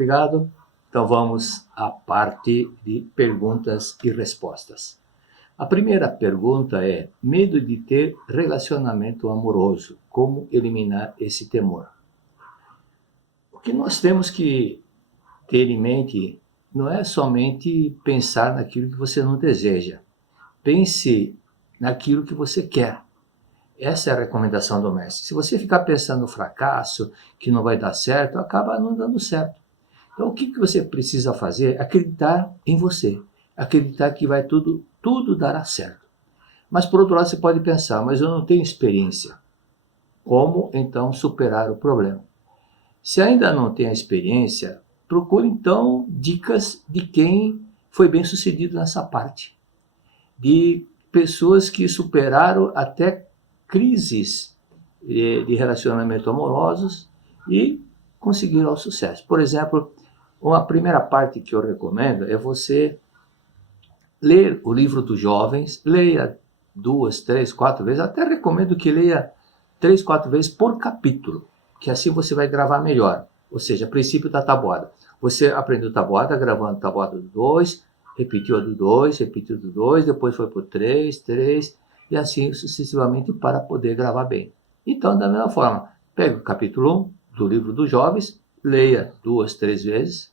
obrigado. Então vamos à parte de perguntas e respostas. A primeira pergunta é: medo de ter relacionamento amoroso, como eliminar esse temor? O que nós temos que ter em mente não é somente pensar naquilo que você não deseja. Pense naquilo que você quer. Essa é a recomendação do mestre. Se você ficar pensando no fracasso, que não vai dar certo, acaba não dando certo. Então, o que você precisa fazer é acreditar em você. Acreditar que vai tudo dará certo. Mas, por outro lado, você pode pensar, mas eu não tenho experiência. Como, então, superar o problema? Se ainda não tem a experiência, procure, então, dicas de quem foi bem sucedido nessa parte. De pessoas que superaram até crises de relacionamento amorosos e conseguiram o sucesso. Por exemplo, uma primeira parte que eu recomendo é você ler o livro dos jovens, leia 2, 3, 4 vezes, até recomendo que leia 3, 4 vezes por capítulo, que assim você vai gravar melhor. Ou seja, princípio da tabuada. Você aprendeu tabuada, gravando a tabuada do 2, repetiu a do 2, repetiu do 2, depois foi para o 3, 3, e assim sucessivamente para poder gravar bem. Então, da mesma forma, pega o capítulo 1 do livro dos jovens, leia 2, 3 vezes,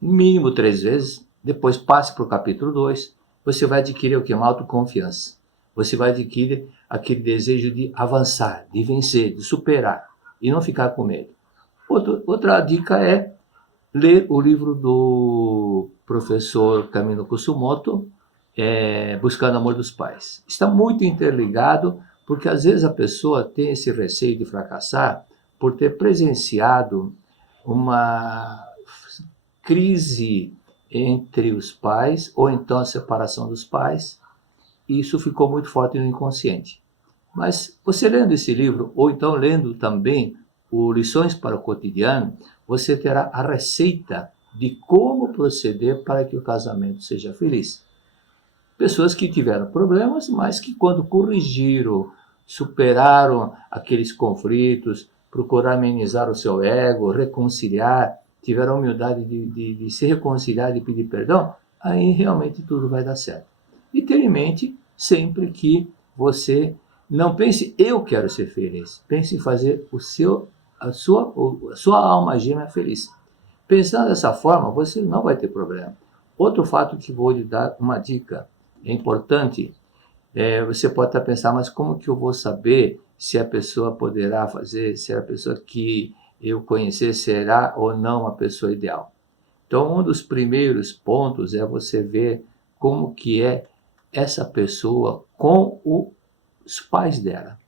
mínimo 3 vezes, depois passe para o capítulo 2, você vai adquirir o que? Uma autoconfiança. Você vai adquirir aquele desejo de avançar, de vencer, de superar e não ficar com medo. Outra dica é ler o livro do professor Camino Kusumoto, Buscando o Amor dos Pais. Está muito interligado, porque às vezes a pessoa tem esse receio de fracassar por ter presenciado uma crise entre os pais, ou então a separação dos pais, e isso ficou muito forte no inconsciente. Mas você lendo esse livro, ou então lendo também o Lições para o Cotidiano, você terá a receita de como proceder para que o casamento seja feliz. Pessoas que tiveram problemas, mas que quando corrigiram, superaram aqueles conflitos, procuraram amenizar o seu ego, reconciliar, tiveram a humildade de se reconciliar, de pedir perdão, aí realmente tudo vai dar certo. E ter em mente sempre que você não pense, eu quero ser feliz. Pense em fazer a sua alma gêmea feliz. Pensando dessa forma, você não vai ter problema. Outro fato que vou lhe dar uma dica é importante. Você pode estar pensando, mas como que eu vou saber se a pessoa poderá fazer, se a pessoa que eu conhecer será ou não a pessoa ideal? Então, um dos primeiros pontos é você ver como que é essa pessoa com os pais dela.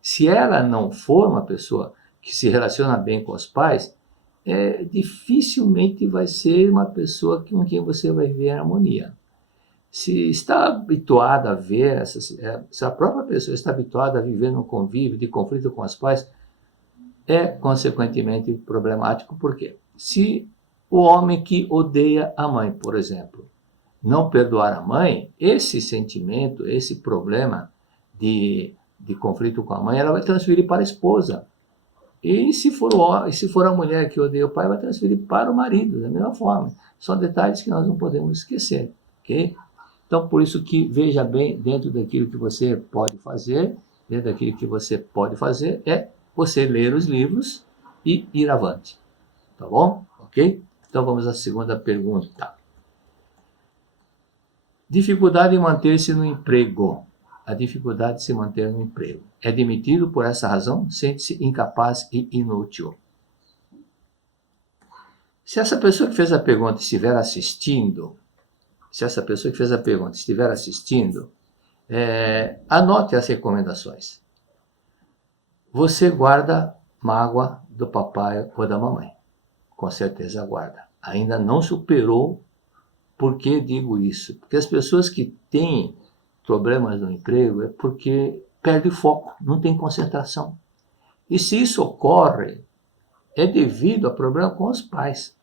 Se ela não for uma pessoa que se relaciona bem com os pais, dificilmente vai ser uma pessoa com quem você vai ver harmonia. Se está habituada a ver, se a própria pessoa está habituada a viver num convívio de conflito com os pais, é consequentemente problemático. Por quê? Se o homem que odeia a mãe, por exemplo, não perdoar a mãe, esse sentimento, esse problema de conflito com a mãe, ela vai transferir para a esposa. E se for a mulher que odeia o pai, vai transferir para o marido, da mesma forma. São detalhes que nós não podemos esquecer, ok? Então, por isso que veja bem, dentro daquilo que você pode fazer, é você ler os livros e ir avante. Tá bom? Ok? Então, vamos à segunda pergunta. Dificuldade em manter-se no emprego. A dificuldade de se manter no emprego. É demitido por essa razão? Sente-se incapaz e inútil. Se essa pessoa que fez a pergunta estiver assistindo, anote as recomendações. Você guarda mágoa do papai ou da mamãe. Com certeza guarda. Ainda não superou. Por que digo isso? Porque as pessoas que têm problemas no emprego é porque perde o foco, não tem concentração. E se isso ocorre, é devido a problema com os pais.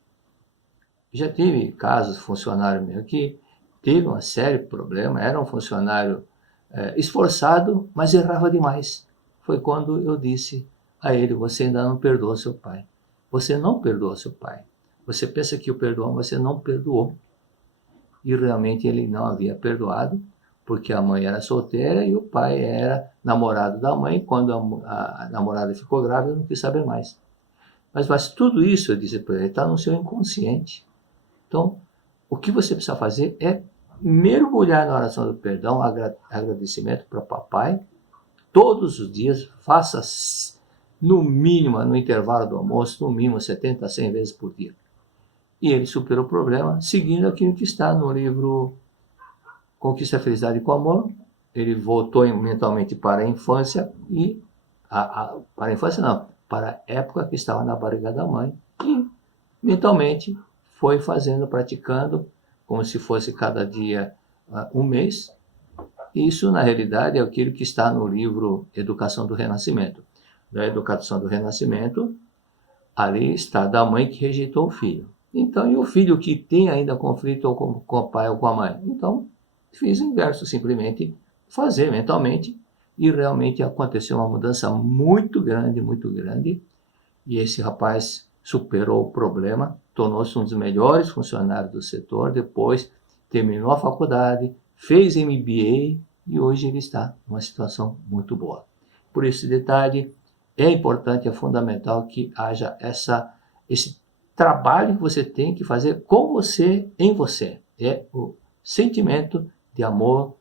Já tive casos, funcionário meu, que teve uma série de problemas, era um funcionário esforçado, mas errava demais. Foi quando eu disse a ele: você ainda não perdoa seu pai. Você não perdoa seu pai. Você pensa que o perdoou, mas você não perdoou. E realmente ele não havia perdoado, porque a mãe era solteira e o pai era namorado da mãe. Quando a namorada ficou grávida, não quis saber mais. Mas tudo isso, eu disse para ele, está no seu inconsciente. Então, o que você precisa fazer é mergulhar na oração do perdão, agradecimento para o papai. Todos os dias, faça no mínimo, no intervalo do almoço, no mínimo 70 a 100 vezes por dia. E ele superou o problema seguindo aquilo que está no livro Conquista a Felicidade com Amor. Ele voltou mentalmente para a infância e para a infância não, para a época que estava na barriga da mãe e mentalmente foi fazendo, praticando, como se fosse cada dia um mês. Isso, na realidade, é aquilo que está no livro Educação do Renascimento. Da Educação do Renascimento, ali está da mãe que rejeitou o filho. Então, e o filho que tem ainda conflito com o pai ou com a mãe? Então, fiz o inverso, simplesmente fazer mentalmente, e realmente aconteceu uma mudança muito grande, e esse rapaz superou o problema, tornou-se um dos melhores funcionários do setor, depois terminou a faculdade, fez MBA e hoje ele está numa situação muito boa. Por esse detalhe, é importante, é fundamental que haja esse trabalho que você tem que fazer com você, em você. É o sentimento de amor,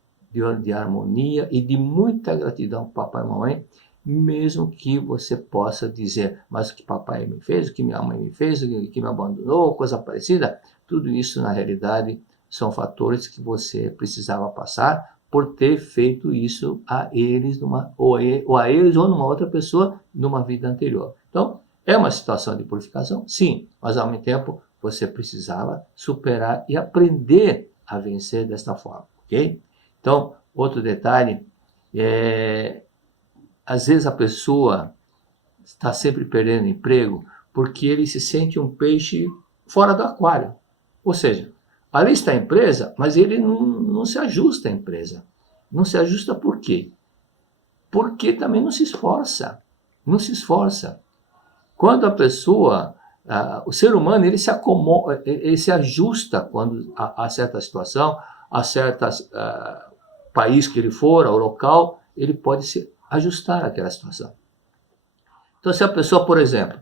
de harmonia e de muita gratidão para papai e mamãe, mesmo que você possa dizer, mas o que papai me fez, o que minha mãe me fez, o que me abandonou, coisa parecida, tudo isso na realidade são fatores que você precisava passar por ter feito isso a eles, ou a eles ou numa outra pessoa numa vida anterior. Então, é uma situação de purificação? Sim, mas ao mesmo tempo você precisava superar e aprender a vencer desta forma, ok? Então, outro detalhe, às vezes a pessoa está sempre perdendo emprego porque ele se sente um peixe fora do aquário. Ou seja, ali está a empresa, mas ele não se ajusta à empresa. Não se ajusta por quê? Porque também não se esforça. Não se esforça. Quando a pessoa, o ser humano, ele se acomoda, ele se ajusta quando a certa situação, a certos país que ele for, ao local, ele pode se ajustar àquela situação. Então, se a pessoa, por exemplo,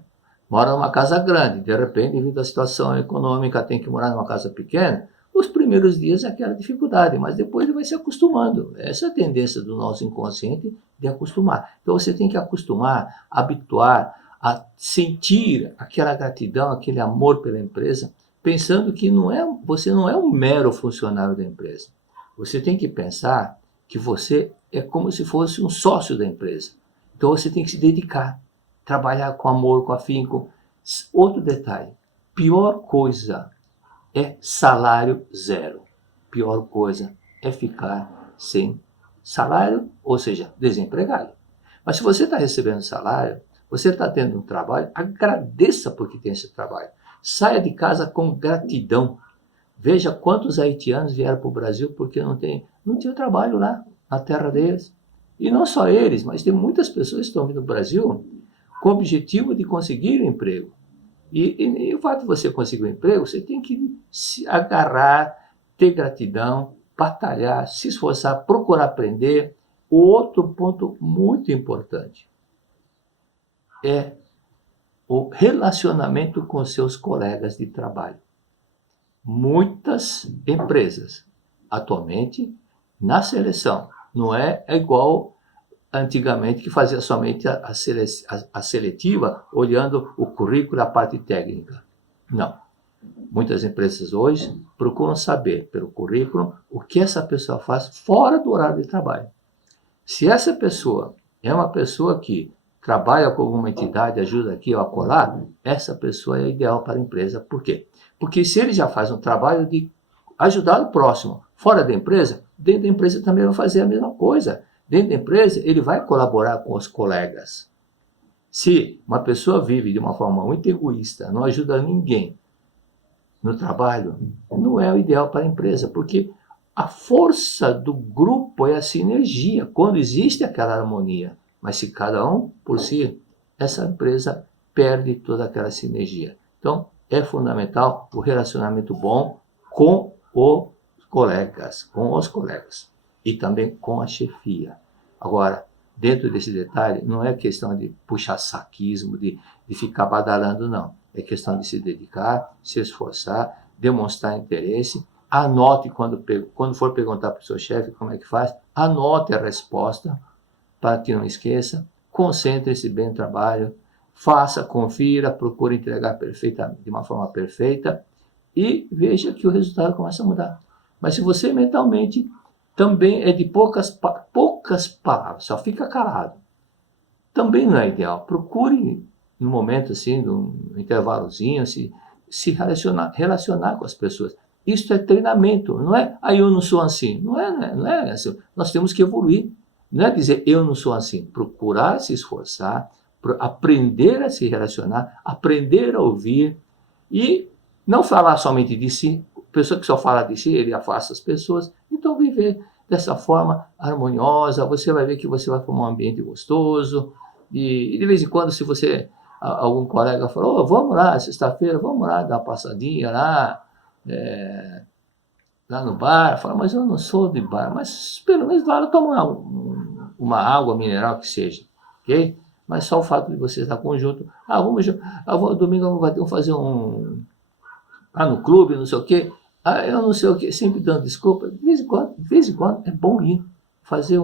mora numa casa grande, de repente, devido à situação econômica, tem que morar numa casa pequena, os primeiros dias é aquela dificuldade, mas depois ele vai se acostumando. Essa é a tendência do nosso inconsciente de acostumar. Então, você tem que acostumar, habituar, a sentir aquela gratidão, aquele amor pela empresa, pensando que você não é um mero funcionário da empresa. Você tem que pensar que você é como se fosse um sócio da empresa. Então você tem que se dedicar, trabalhar com amor, com afinco. Outro detalhe, pior coisa é salário zero. Pior coisa é ficar sem salário, ou seja, desempregado. Mas se você está recebendo salário, você está tendo um trabalho, agradeça porque tem esse trabalho. Saia de casa com gratidão. Veja quantos haitianos vieram para o Brasil porque não tinha trabalho lá, na terra deles. E não só eles, mas tem muitas pessoas que estão vindo do Brasil com o objetivo de conseguir um emprego. E o fato de você conseguir um emprego, você tem que se agarrar, ter gratidão, batalhar, se esforçar, procurar aprender. O outro ponto muito importante é o relacionamento com seus colegas de trabalho. Muitas empresas, atualmente, na seleção, não é igual antigamente que fazia somente a seletiva, olhando o currículo e a parte técnica. Não. Muitas empresas hoje procuram saber, pelo currículo, o que essa pessoa faz fora do horário de trabalho. Se essa pessoa é uma pessoa que trabalha com alguma entidade, ajuda aqui ou acolá, essa pessoa é ideal para a empresa. Por quê? Porque se ele já faz um trabalho de ajudar o próximo fora da empresa, dentro da empresa também vai fazer a mesma coisa. Dentro da empresa, ele vai colaborar com os colegas. Se uma pessoa vive de uma forma muito egoísta, não ajuda ninguém no trabalho, não é o ideal para a empresa, porque a força do grupo é a sinergia, quando existe aquela harmonia. Mas se cada um por si, essa empresa perde toda aquela sinergia. Então, é fundamental o relacionamento bom com os colegas e também com a chefia. Agora, dentro desse detalhe, não é questão de puxar saquismo, de ficar badalando, não. É questão de se dedicar, se esforçar, demonstrar interesse. Anote quando for perguntar para o seu chefe como é que faz, anote a resposta para que não esqueça. Concentre-se bem no trabalho, faça, confira, procure entregar de uma forma perfeita e veja que o resultado começa a mudar. Mas se você mentalmente também é de poucas palavras, só fica calado, também não é ideal. Procure, no momento assim, num intervalozinho, se relacionar com as pessoas. Isso é treinamento, não é eu não sou assim. Não é assim. Nós temos que evoluir. Não é dizer eu não sou assim. Procurar se esforçar, aprender a se relacionar, aprender a ouvir e não falar somente de si. Pessoa que só fala de si, ele afasta as pessoas. Então, viver dessa forma harmoniosa, você vai ver que você vai formar um ambiente gostoso. E de vez em quando, se algum colega falou, vamos lá, sexta-feira, vamos lá dar uma passadinha lá, lá no bar, fala, mas eu não sou de bar, mas pelo menos lá eu tomo uma água mineral que seja, ok? Mas só o fato de você estar conjunto, domingo vamos fazer no clube, não sei o quê, eu não sei o quê, sempre dando desculpa, de vez em quando é bom ir fazer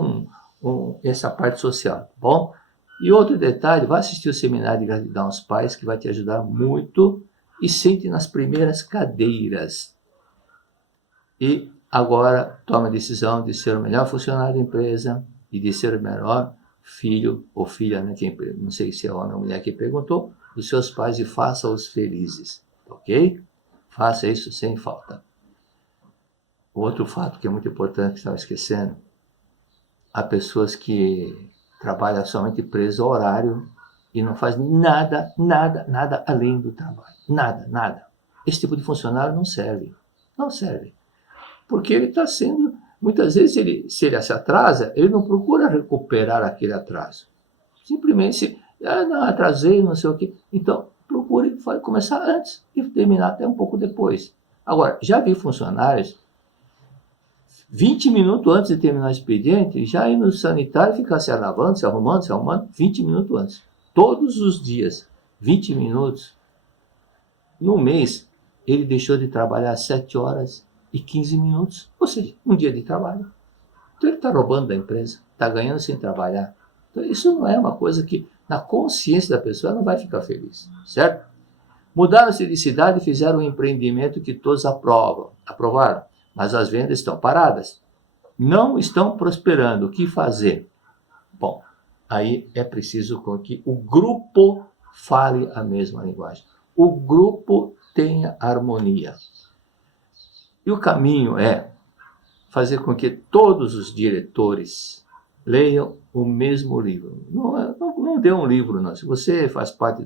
essa parte social, tá bom? E outro detalhe, vai assistir o seminário de gratidão aos pais, que vai te ajudar muito, e sente nas primeiras cadeiras. E agora toma a decisão de ser o melhor funcionário da empresa e de ser o melhor filho ou filha, né? Não sei se é homem ou mulher que perguntou, dos seus pais e faça-os felizes, ok? Faça isso sem falta. Outro fato que é muito importante, que estava esquecendo, há pessoas que trabalham somente preso ao horário e não faz nada além do trabalho. Nada. Esse tipo de funcionário não serve. Não serve. Porque ele está sendo, muitas vezes, se ele se atrasa, ele não procura recuperar aquele atraso. Simplesmente, não, atrasei, não sei o quê. Então, procure começar antes e terminar até um pouco depois. Agora, já vi funcionários 20 minutos antes de terminar o expediente, já ir no sanitário e ficar se lavando, se arrumando, 20 minutos antes. Todos os dias, 20 minutos. No mês, ele deixou de trabalhar 7 horas e 15 minutos. Ou seja, um dia de trabalho. Então ele está roubando da empresa, está ganhando sem trabalhar. Então isso não é uma coisa que, na consciência da pessoa, não vai ficar feliz, certo? Mudaram-se de cidade e fizeram um empreendimento que todos aprovaram, mas as vendas estão paradas. Não estão prosperando. O que fazer? Bom, aí é preciso que o grupo fale a mesma linguagem. O grupo tenha harmonia. E o caminho é fazer com que todos os diretores leiam o mesmo livro. Não dê um livro, não. Se você faz parte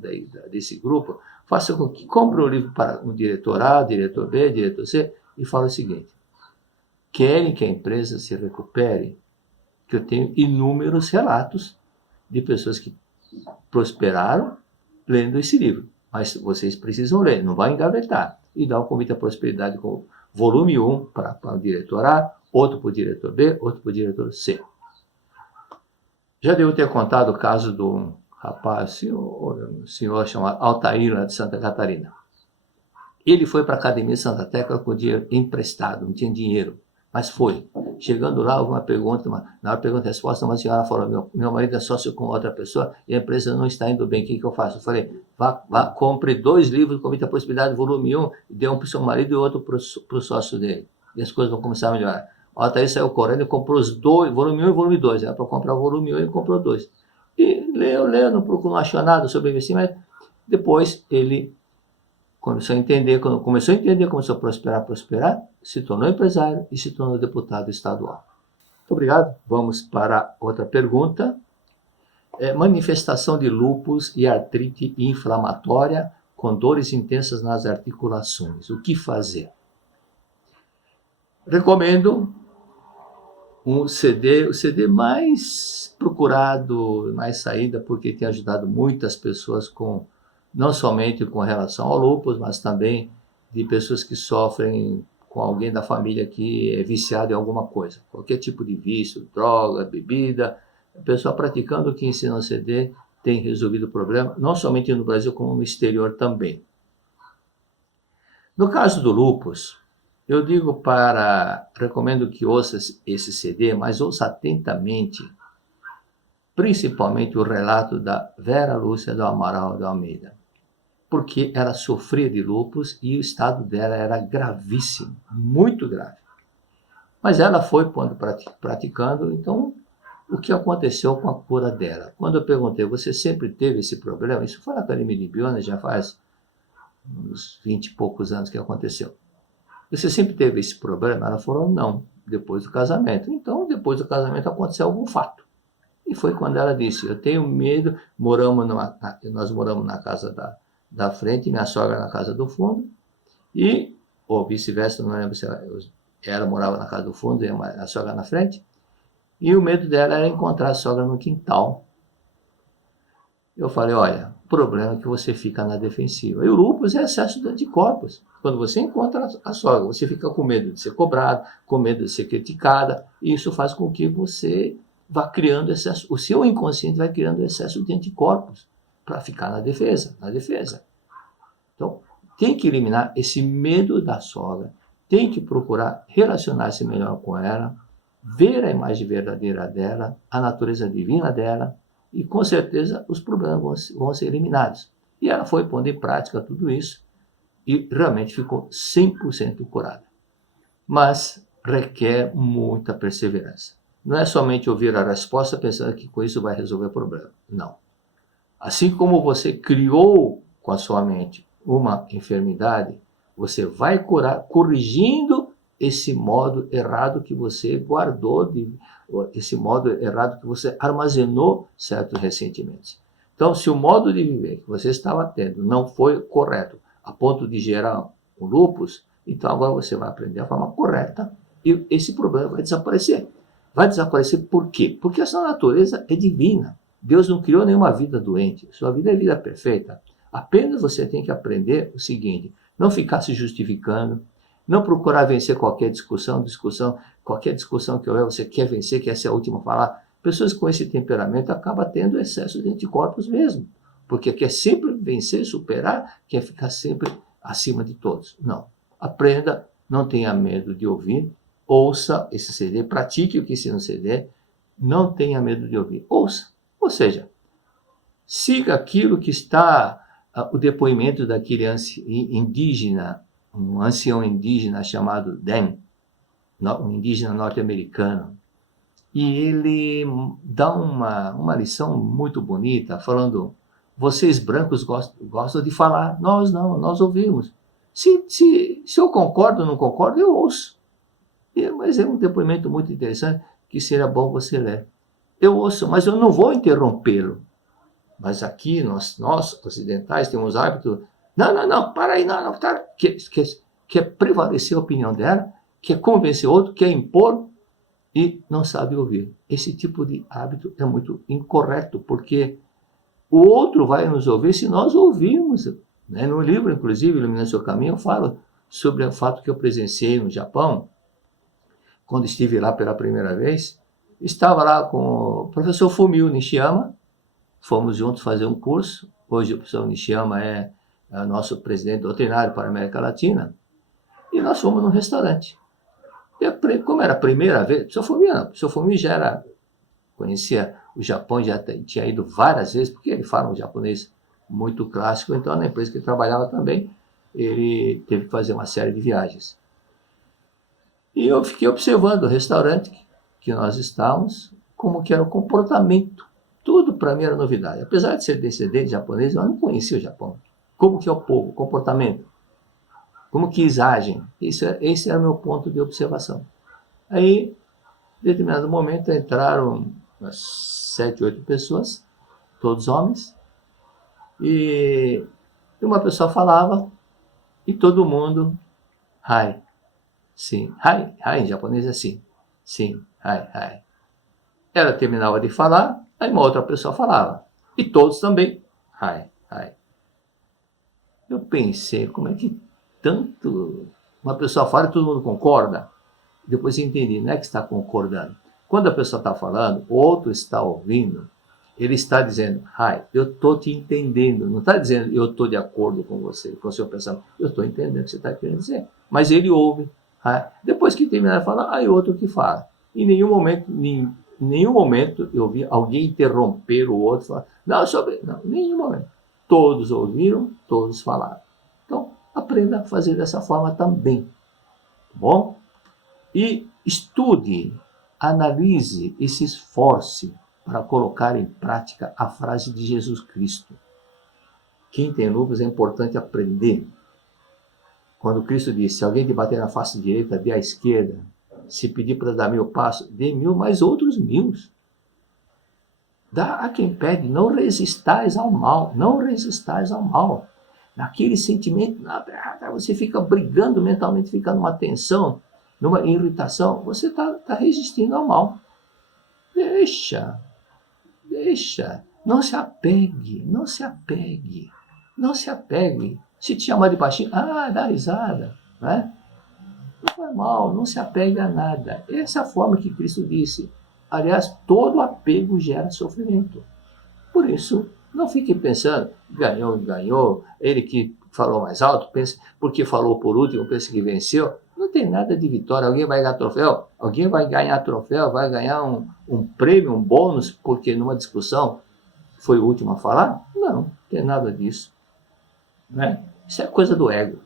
desse grupo, faça com que compre um livro para o diretor A, diretor B, diretor C, e fale o seguinte: querem que a empresa se recupere? Que eu tenho inúmeros relatos de pessoas que prosperaram lendo esse livro. Mas vocês precisam ler, não vai engavetar. E dá o convite à prosperidade com volume 1 para o diretor A, outro para o diretor B, outro para o diretor C. Já devo ter contado o caso do rapaz, senhor chamado Altair, lá de Santa Catarina. Ele foi para a Academia de Santa Tecla com dinheiro emprestado, não tinha dinheiro, mas foi. Chegando lá, houve uma pergunta, na hora pergunta e resposta, uma senhora falou: meu marido é sócio com outra pessoa e a empresa não está indo bem, o que eu faço? Eu falei: vá, compre 2 livros, Convite à Prosperidade, volume 1, e dê um para o seu marido e outro para o sócio dele. E as coisas vão começar a melhorar. O Altair saiu correndo e comprou os 2, volume 1 e volume 2. Era para comprar o volume 1 e comprou 2. E leu, não achou nada sobre investimento. Depois ele começou a entender, começou a prosperar, se tornou empresário e se tornou deputado estadual. Muito obrigado. Vamos para outra pergunta. Manifestação de lúpus e artrite inflamatória com dores intensas nas articulações. O que fazer? Recomendo o CD mais procurado, mais saída, porque tem ajudado muitas pessoas com não somente com relação ao lúpus, mas também de pessoas que sofrem com alguém da família que é viciado em alguma coisa, qualquer tipo de vício, droga, bebida. A pessoa praticando o que ensina o CD tem resolvido o problema, não somente no Brasil, como no exterior também. No caso do lúpus, eu recomendo que ouça esse CD, mas ouça atentamente, principalmente o relato da Vera Lúcia do Amaral de Almeida, porque ela sofria de lúpus e o estado dela era gravíssimo, muito grave. Mas ela foi praticando, então o que aconteceu com a cura dela? Quando eu perguntei, você sempre teve esse problema? Isso foi na Academia de Biona, já faz uns 20 e poucos anos que aconteceu. Você sempre teve esse problema? Ela falou, não, depois do casamento. Então, depois do casamento aconteceu algum fato. E foi quando ela disse, eu tenho medo, nós moramos na casa da frente, minha sogra na casa do fundo, ou vice-versa, não lembro se ela morava na casa do fundo e a sogra na frente, e o medo dela era encontrar a sogra no quintal. Eu falei, olha, o problema é que você fica na defensiva. E o lúpus é excesso de anticorpos. Quando você encontra a sogra, você fica com medo de ser cobrado, com medo de ser criticada, e isso faz com que você vá criando excesso, o seu inconsciente vai criando excesso de anticorpos para ficar na defesa. Então, tem que eliminar esse medo da sogra, tem que procurar relacionar-se melhor com ela, ver a imagem verdadeira dela, a natureza divina dela, e com certeza os problemas vão ser eliminados. E ela foi pondo em prática tudo isso e realmente ficou 100% curada. Mas requer muita perseverança. Não é somente ouvir a resposta pensando que com isso vai resolver o problema. Não. Assim como você criou com a sua mente uma enfermidade, você vai curar corrigindo esse modo errado que você guardou, esse modo errado que você armazenou certos ressentimentos. Então, se o modo de viver que você estava tendo não foi correto, a ponto de gerar um lúpus, então agora você vai aprender a forma correta e esse problema vai desaparecer. Vai desaparecer por quê? Porque essa natureza é divina. Deus não criou nenhuma vida doente. Sua vida é vida perfeita. Apenas você tem que aprender o seguinte, não ficar se justificando, não procurar vencer qualquer discussão, qualquer discussão que houver, você quer vencer, quer ser a última a falar. Pessoas com esse temperamento acabam tendo excesso de anticorpos mesmo, porque quer sempre vencer, superar, quer ficar sempre acima de todos. Não. Aprenda, não tenha medo de ouvir, ouça esse CD, pratique o que ensina o CD, não tenha medo de ouvir, ouça. Ou seja, siga aquilo que está, o depoimento daquele indígena, um ancião indígena chamado Dan, um indígena norte-americano, e ele dá uma lição muito bonita, falando, vocês brancos gostam de falar, nós não, nós ouvimos. Se eu concordo ou não concordo, eu ouço. Mas é um depoimento muito interessante que seria bom você ler. Eu ouço, mas eu não vou interrompê-lo. Mas aqui, nós ocidentais, temos hábito, não, para aí, não, tá, quer prevalecer a opinião dela, quer convencer outro, quer impor e não sabe ouvir. Esse tipo de hábito é muito incorreto, porque o outro vai nos ouvir se nós ouvirmos. Né? No livro, inclusive, Iluminando Seu Caminho, eu falo sobre o fato que eu presenciei no Japão, quando estive lá pela primeira vez. Estava lá com o professor Fumio Nishiyama, fomos juntos fazer um curso. Hoje o professor Nishiyama é nosso presidente doutrinário para a América Latina. E nós fomos num restaurante. E como era a primeira vez, o professor Fumio já conhecia o Japão, já tinha ido várias vezes, porque ele fala um japonês muito clássico, então na empresa que ele trabalhava também, ele teve que fazer uma série de viagens. E eu fiquei observando o restaurante que nós estávamos, como que era o comportamento. Tudo para mim era novidade. Apesar de ser descendente japonês, eu não conhecia o Japão. Como que é o povo, o comportamento. Como que eles agem. Esse era o meu ponto de observação. Aí, em determinado momento, entraram umas 7, 8 pessoas, todos homens, e uma pessoa falava, e todo mundo, hi, sim, hi em japonês é sim, hi. Ela terminava de falar, aí uma outra pessoa falava. E todos também, hi. Eu pensei, como é que tanto uma pessoa fala e todo mundo concorda? Depois eu entendi, não é que está concordando. Quando a pessoa está falando, o outro está ouvindo, ele está dizendo, eu estou te entendendo. Não está dizendo, eu estou de acordo com você, com o seu pensamento. Eu estou entendendo o que você está querendo dizer. Mas ele ouve. Depois que terminar de falar, aí outro que fala. Em nenhum momento eu vi alguém interromper o outro e falar, não, em nenhum momento. Todos ouviram, todos falaram. Então, aprenda a fazer dessa forma também. Tá bom? E estude, analise e se esforce para colocar em prática a frase de Jesus Cristo. Quem tem luvas é importante aprender. Quando Cristo disse, se alguém te bater na face direita, dê à esquerda. Se pedir para dar 1000 passos, dê 1000 mais outros 1000. Dá a quem pede, não resistais ao mal, não resistais ao mal. Naquele sentimento, você fica brigando mentalmente, fica numa tensão, numa irritação, você está resistindo ao mal. Deixa. Não se apegue. Se te chamar de baixinho, dá risada. Né? Não é mal, não se apegue a nada. Essa é a forma que Cristo disse. Aliás, todo apego gera sofrimento. Por isso, não fique pensando, ganhou, ele que falou mais alto, pensa, porque falou por último, pensa que venceu. Não tem nada de vitória. Alguém vai ganhar troféu? Alguém vai ganhar troféu, vai ganhar um prêmio, um bônus, porque numa discussão foi o último a falar? Não tem nada disso. Né? Isso é coisa do ego.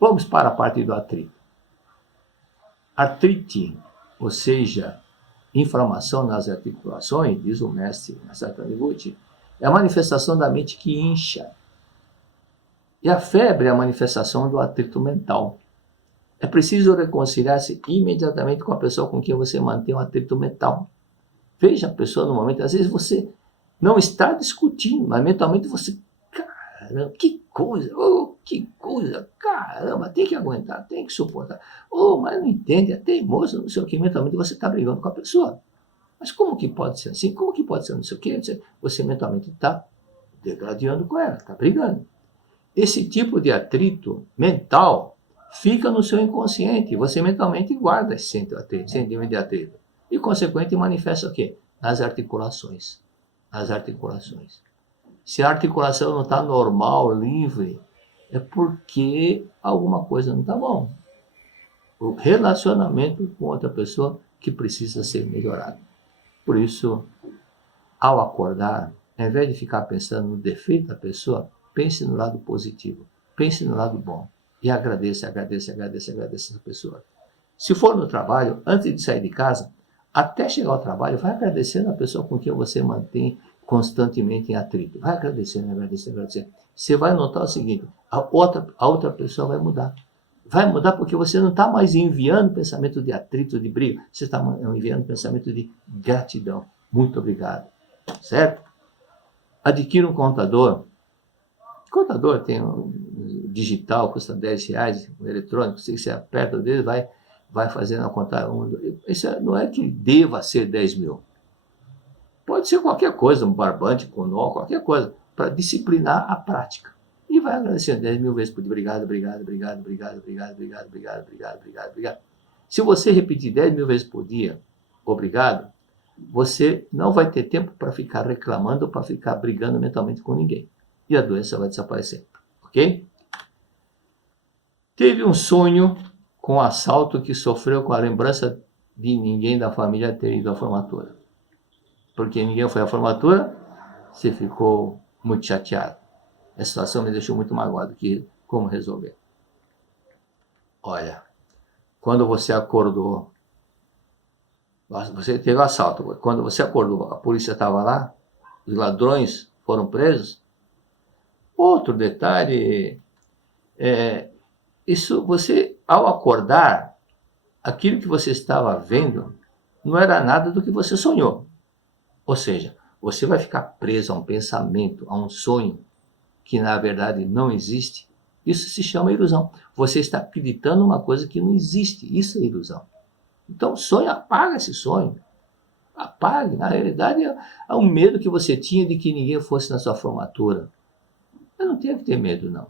Vamos para a parte do atrito. Artrite, ou seja, inflamação nas articulações, diz o mestre Taniguchi, é a manifestação da mente que incha. E a febre é a manifestação do atrito mental. É preciso reconciliar-se imediatamente com a pessoa com quem você mantém um atrito mental. Veja a pessoa no momento, às vezes você não está discutindo, mas mentalmente você, caramba, que coisa, caramba, tem que aguentar, tem que suportar. Mas não entende, é teimoso, não sei o que, mentalmente você está brigando com a pessoa. Mas como que pode ser assim? Como que pode ser não sei o que? Você mentalmente está degradando com ela, está brigando. Esse tipo de atrito mental fica no seu inconsciente. Você mentalmente guarda esse sentimento de atrito. E, consequentemente, manifesta o quê? Nas articulações. Se a articulação não está normal, livre, é porque alguma coisa não está bom. O relacionamento com outra pessoa que precisa ser melhorado. Por isso, ao acordar, ao invés de ficar pensando no defeito da pessoa, pense no lado positivo, pense no lado bom e agradeça essa pessoa. Se for no trabalho, antes de sair de casa, até chegar ao trabalho, vai agradecendo a pessoa com quem você mantém constantemente em atrito. Vai agradecendo. Você vai notar o seguinte, a outra pessoa vai mudar. Vai mudar porque você não está mais enviando pensamento de atrito, de briga, você está enviando pensamento de gratidão. Muito obrigado. Certo? Adquira um contador. Contador tem um digital, custa R$10, um eletrônico, se você aperta o dedo, vai fazendo a contagem. Isso não é que deva ser 10 mil. Pode ser qualquer coisa, um barbante com nó, qualquer coisa, para disciplinar a prática. E vai agradecendo 10 mil vezes por dia. Obrigado. Se você repetir 10 mil vezes por dia, obrigado, você não vai ter tempo para ficar reclamando ou para ficar brigando mentalmente com ninguém. E a doença vai desaparecer. Ok? Teve um sonho com assalto que sofreu com a lembrança de ninguém da família ter ido à formatura. Porque ninguém foi à formatura, você ficou muito chateado. A situação me deixou muito magoado, que como resolver? Olha, quando você acordou, você teve assalto, quando você acordou, a polícia estava lá, os ladrões foram presos. Outro detalhe, isso você, ao acordar, aquilo que você estava vendo não era nada do que você sonhou. Ou seja, você vai ficar preso a um pensamento, a um sonho, que na verdade não existe. Isso se chama ilusão. Você está acreditando uma coisa que não existe. Isso é ilusão. Então, sonho, apaga esse sonho. Apague. Na realidade, é um medo que você tinha de que ninguém fosse na sua formatura. Eu não tenho que ter medo, não.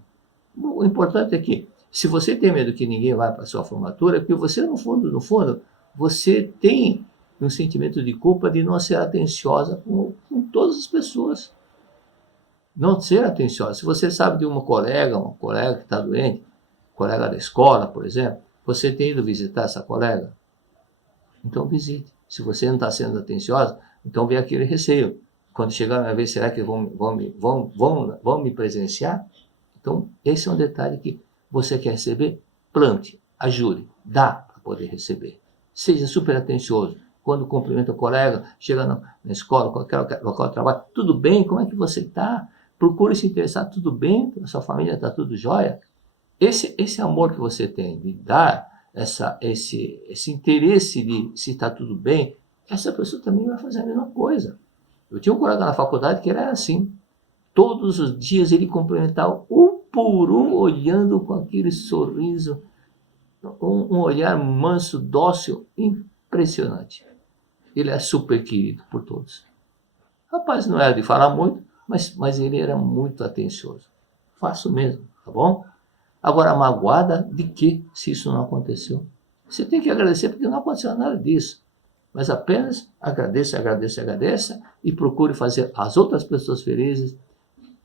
O importante é que, se você tem medo que ninguém vá para a sua formatura, é porque você, no fundo, você tem um sentimento de culpa de não ser atenciosa com todas as pessoas. Não ser atenciosa. Se você sabe de uma colega que está doente, colega da escola, por exemplo, você tem ido visitar essa colega? Então visite. Se você não está sendo atenciosa, então vem aquele receio. Quando chegar a minha vez, será que vão me presenciar? Então, esse é um detalhe que você quer receber, plante, ajude, dá para poder receber. Seja super atencioso. Quando cumprimenta o colega, chega na escola, qualquer local de trabalho, tudo bem? Como é que você está? Procure se interessar, tudo bem? A sua família está tudo jóia? Esse amor que você tem de dar esse interesse de se está tudo bem, essa pessoa também vai fazer a mesma coisa. Eu tinha um colega na faculdade que era assim. Todos os dias ele cumprimentava um por um, olhando com aquele sorriso, um olhar manso, dócil, impressionante. Ele é super querido por todos. Rapaz, não era de falar muito, mas ele era muito atencioso. Faço mesmo, tá bom? Agora, magoada de que se isso não aconteceu? Você tem que agradecer porque não aconteceu nada disso. Mas apenas agradeça, agradeça, agradeça e procure fazer as outras pessoas felizes.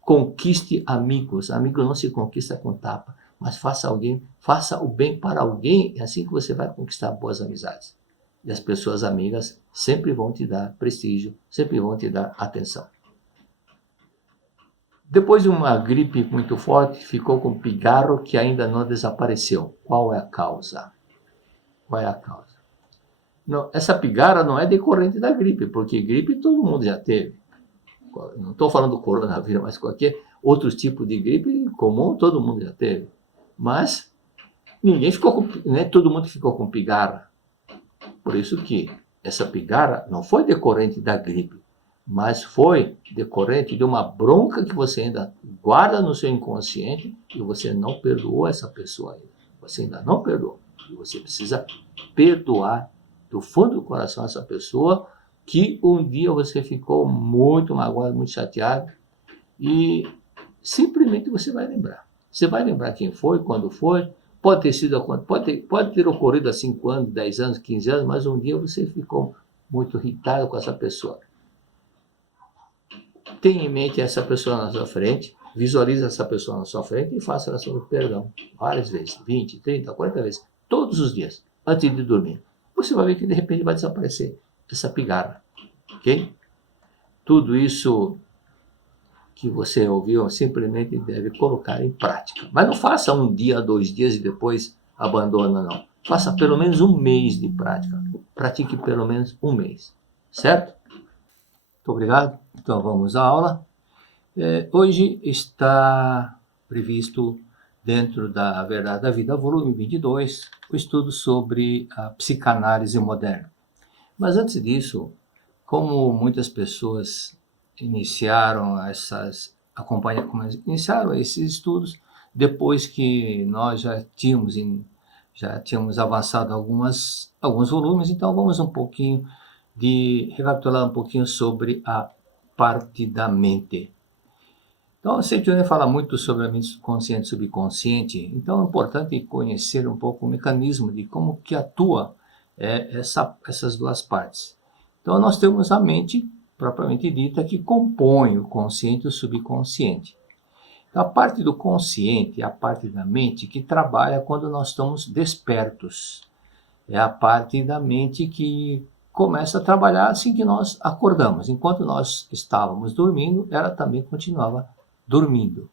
Conquiste amigos. Amigo não se conquista com tapa, mas faça o bem para alguém. É assim que você vai conquistar boas amizades. E as pessoas amigas sempre vão te dar prestígio, sempre vão te dar atenção. Depois de uma gripe muito forte, ficou com pigarro que ainda não desapareceu. Qual é a causa? Qual é a causa? Não, essa pigarra não é decorrente da gripe, porque gripe todo mundo já teve. Não estou falando do coronavírus, mas qualquer outro tipo de gripe comum todo mundo já teve. Mas todo mundo ficou com pigarra. Por isso que essa pigarra não foi decorrente da gripe, mas foi decorrente de uma bronca que você ainda guarda no seu inconsciente e você não perdoou essa pessoa ainda. Você ainda não perdoou. E você precisa perdoar do fundo do coração essa pessoa que um dia você ficou muito magoado, muito chateado e simplesmente você vai lembrar. Você vai lembrar quem foi, quando foi, pode ter ocorrido há 5 anos, 10 anos, 15 anos, mas um dia você ficou muito irritado com essa pessoa. Tenha em mente essa pessoa na sua frente, visualize essa pessoa na sua frente e faça ela sobre perdão várias vezes, 20, 30, 40 vezes, todos os dias, antes de dormir. Você vai ver que de repente vai desaparecer essa pigarra, ok? Tudo isso que você ouviu simplesmente deve colocar em prática. Mas não faça 1 dia, 2 dias e depois abandona, não. Faça pelo menos 1 mês de prática. Pratique pelo menos 1 mês, certo? Muito obrigado. Então vamos à aula. Hoje está previsto, dentro da Verdade da Vida, volume 22, o estudo sobre a psicanálise moderna. Mas antes disso, como muitas pessoas iniciaram esses estudos depois que nós já tínhamos avançado alguns volumes, então vamos recapitular um pouquinho sobre a parte da mente. Então, sempre a gente fala muito sobre a mente consciente e subconsciente, então é importante conhecer um pouco o mecanismo de como que atua essas duas partes. Então, nós temos a mente, propriamente dita, que compõe o consciente e o subconsciente. Então, a parte do consciente é a parte da mente que trabalha quando nós estamos despertos. É a parte da mente que começa a trabalhar assim que nós acordamos. Enquanto nós estávamos dormindo, ela também continuava dormindo.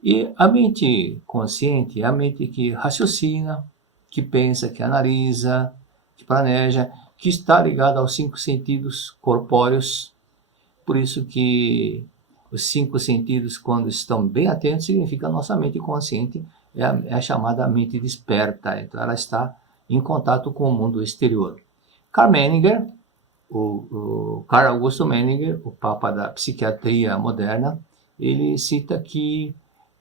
E a mente consciente é a mente que raciocina, que pensa, que analisa, que planeja, que está ligada aos 5 sentidos corpóreos. Por isso que os 5 sentidos, quando estão bem atentos, significa a nossa mente consciente é a chamada mente desperta. Então ela está em contato com o mundo exterior. Karl Menninger, o Carl Augusto Menninger, o papa da psiquiatria moderna, ele cita que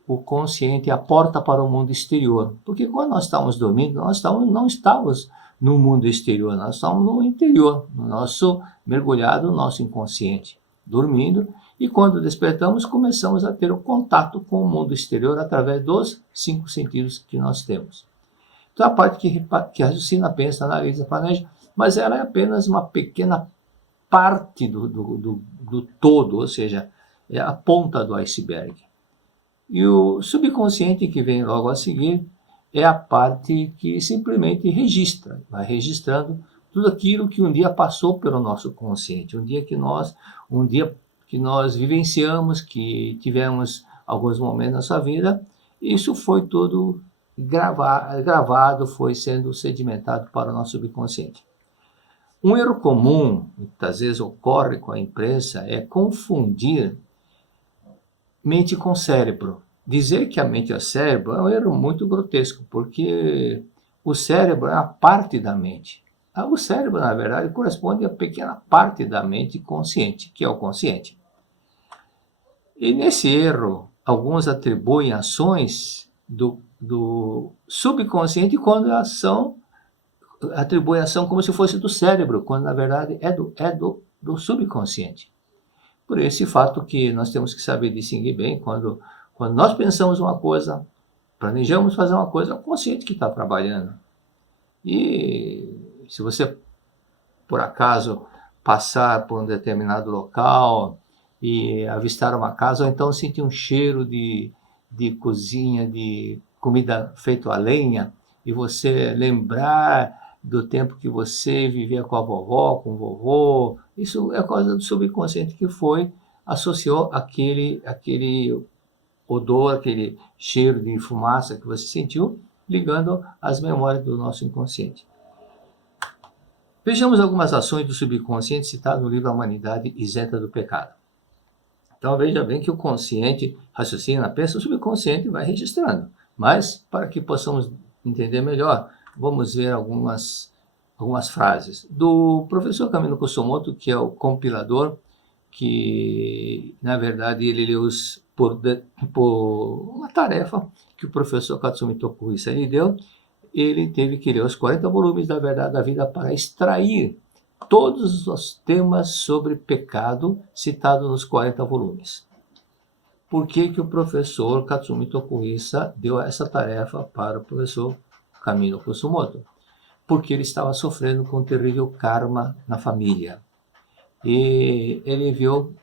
o consciente é a porta para o mundo exterior. Porque quando nós estamos dormindo, não estamos no mundo exterior, nós estamos no interior, mergulhado no nosso inconsciente, dormindo, E quando despertamos, começamos a ter um contato com o mundo exterior através dos 5 sentidos que nós temos. Então, a parte que raciocina, pensa, analisa, planeja, mas ela é apenas uma pequena parte do todo, ou seja, é a ponta do iceberg. E o subconsciente, que vem logo a seguir, é a parte que simplesmente registra, vai registrando tudo aquilo que um dia passou pelo nosso consciente, um dia que nós vivenciamos, que tivemos alguns momentos na nossa vida, isso foi tudo gravado, foi sendo sedimentado para o nosso subconsciente. Um erro comum, que às vezes ocorre com a imprensa, é confundir mente com cérebro. Dizer que a mente é cérebro é um erro muito grotesco, porque o cérebro é a parte da mente. O cérebro, na verdade, corresponde à pequena parte da mente consciente, que é o consciente. E nesse erro, alguns atribuem ações do subconsciente quando a ação atribui a ação como se fosse do cérebro, quando na verdade é do subconsciente. Por esse fato que nós temos que saber distinguir bem quando nós pensamos uma coisa, planejamos fazer uma coisa, é o consciente que está trabalhando. E se você, por acaso, passar por um determinado local e avistar uma casa, ou então sentir um cheiro de cozinha, de comida feita a lenha, e você lembrar do tempo que você vivia com a vovó, com o vovô, isso é coisa do subconsciente que associou aquele odor, aquele cheiro de fumaça que você sentiu, ligando às memórias do nosso inconsciente. Vejamos algumas ações do subconsciente citadas no livro A Humanidade Isenta do Pecado. Então veja bem que o consciente raciocina, pensa, o subconsciente vai registrando. Mas, para que possamos entender melhor, vamos ver algumas frases. Do professor Camilo Kosomoto, que é o compilador, que na verdade ele leu por uma tarefa que o professor Katsumi Tokuhisa lhe deu, ele teve que ler os 40 volumes da Verdade da Vida para extrair todos os temas sobre pecado citados nos 40 volumes. Por que o professor Katsumi Tokuhisa deu essa tarefa para o professor Camilo Kosomoto? Porque ele estava sofrendo com um terrível karma na família. E ele viu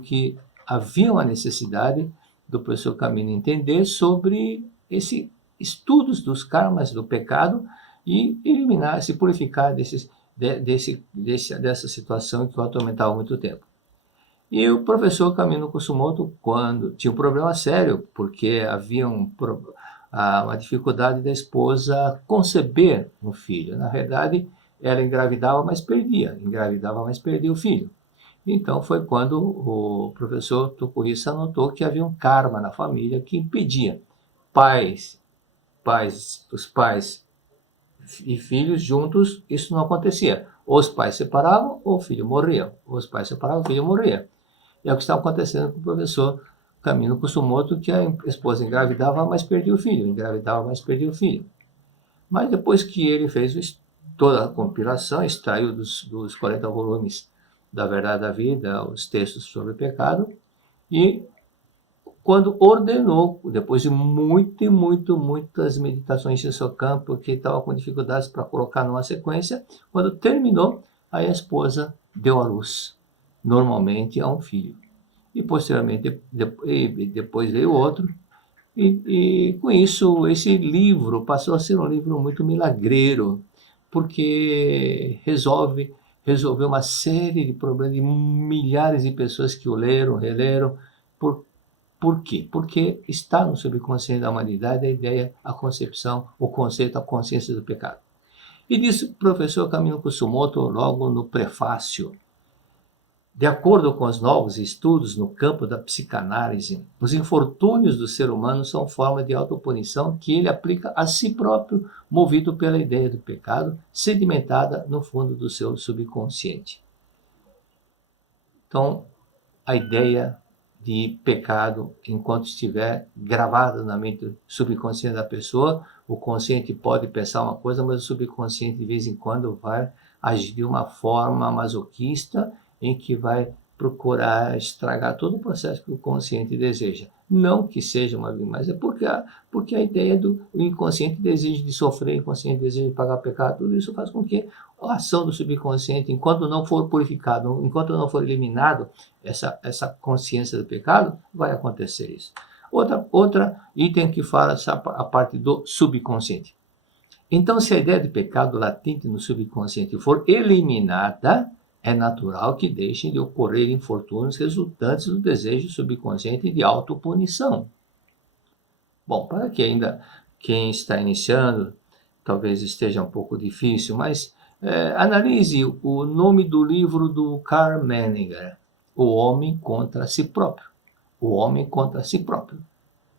que havia uma necessidade do professor Camilo entender sobre esses estudos dos karmas do pecado e eliminar, se purificar dessa situação que o atormentava há muito tempo. E o professor Camilo Kosomoto, quando tinha um problema sério, porque havia uma dificuldade da esposa conceber um filho. Na verdade, ela engravidava, mas perdia o filho. Então foi quando o professor Tokuhisa notou que havia um karma na família que impedia os pais e filhos juntos, isso não acontecia. Os pais separavam, ou o filho morria. Os pais separavam, o filho morria. É o que estava acontecendo com o professor Camilo Kosomoto, que a esposa engravidava, mas perdia o filho. Mas depois que ele fez toda a compilação, extraiu dos 40 volumes da Verdade da Vida, os textos sobre o pecado, e quando ordenou, depois de muitas meditações em seu campo, que estava com dificuldades para colocar numa sequência, quando terminou, a esposa deu à luz, normalmente a um filho. E posteriormente, depois veio outro, e com isso, esse livro passou a ser um livro muito milagreiro, porque resolveu uma série de problemas de milhares de pessoas que o leram, releram. Por quê? Porque está no subconsciente da humanidade a ideia, a concepção, o conceito, a consciência do pecado. E disse o professor Camilo Kosomoto logo no prefácio: de acordo com os novos estudos no campo da psicanálise, os infortúnios do ser humano são forma de autopunição que ele aplica a si próprio, movido pela ideia do pecado, sedimentada no fundo do seu subconsciente. Então, a ideia de pecado, enquanto estiver gravada na mente subconsciente da pessoa, o consciente pode pensar uma coisa, mas o subconsciente de vez em quando vai agir de uma forma masoquista, em que vai procurar estragar todo o processo que o consciente deseja. Não que seja uma vítima, mas é porque a ideia do inconsciente desejo de sofrer, o inconsciente desejo de pagar pecado, tudo isso faz com que a ação do subconsciente, enquanto não for purificado, enquanto não for eliminado essa consciência do pecado, vai acontecer isso. Outra item que fala a parte do subconsciente. Então, se a ideia de pecado latente no subconsciente for eliminada, é natural que deixem de ocorrer infortúnios resultantes do desejo subconsciente de autopunição. Bom, para quem está iniciando, talvez esteja um pouco difícil, mas analise o nome do livro do Karl Menninger, O Homem contra Si Próprio. O Homem contra Si Próprio.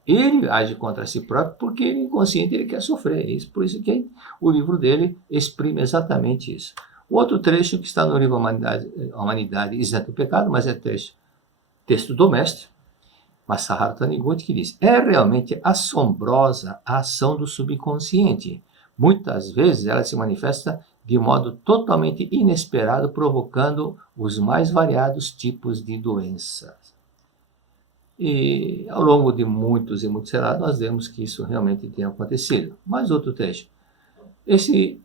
Ele age contra si próprio porque ele inconsciente ele quer sofrer. Por isso que o livro dele exprime exatamente isso. O outro trecho que está no livro A Humanidade Isenta do Pecado, mas é texto do mestre, Masaharu Taniguchi, que diz: é realmente assombrosa a ação do subconsciente. Muitas vezes ela se manifesta de modo totalmente inesperado, provocando os mais variados tipos de doenças. E ao longo de muitos e muitos relatos, nós vemos que isso realmente tem acontecido. Mais outro trecho. Esse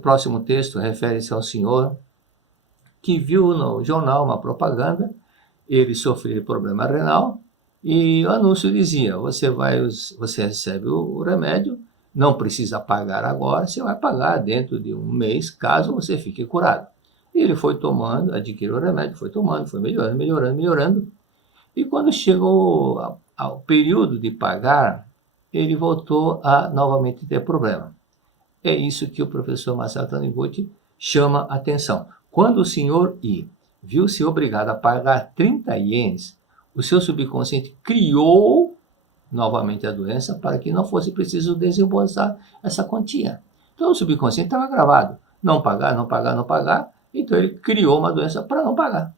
próximo texto refere-se ao senhor que viu no jornal uma propaganda, ele sofreu problema renal, e o anúncio dizia: você recebe o remédio, não precisa pagar agora, você vai pagar dentro de um mês, caso você fique curado. E ele foi tomando, adquiriu o remédio, foi tomando, foi melhorando. E quando chegou ao período de pagar, ele voltou a novamente ter problema. É isso que o professor Masaharu Taniguchi chama atenção. Quando o senhor I viu-se obrigado a pagar 30 ienes, o seu subconsciente criou novamente a doença para que não fosse preciso desembolsar essa quantia. Então o subconsciente estava gravado. Não pagar, então ele criou uma doença para não pagar.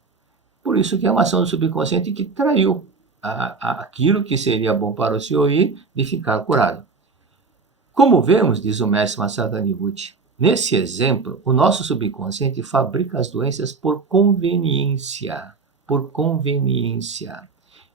Por isso que é uma ação do subconsciente que traiu aquilo que seria bom para o senhor I de ficar curado. Como vemos, diz o mestre Masaharu Taniguchi, nesse exemplo, o nosso subconsciente fabrica as doenças por conveniência. Por conveniência.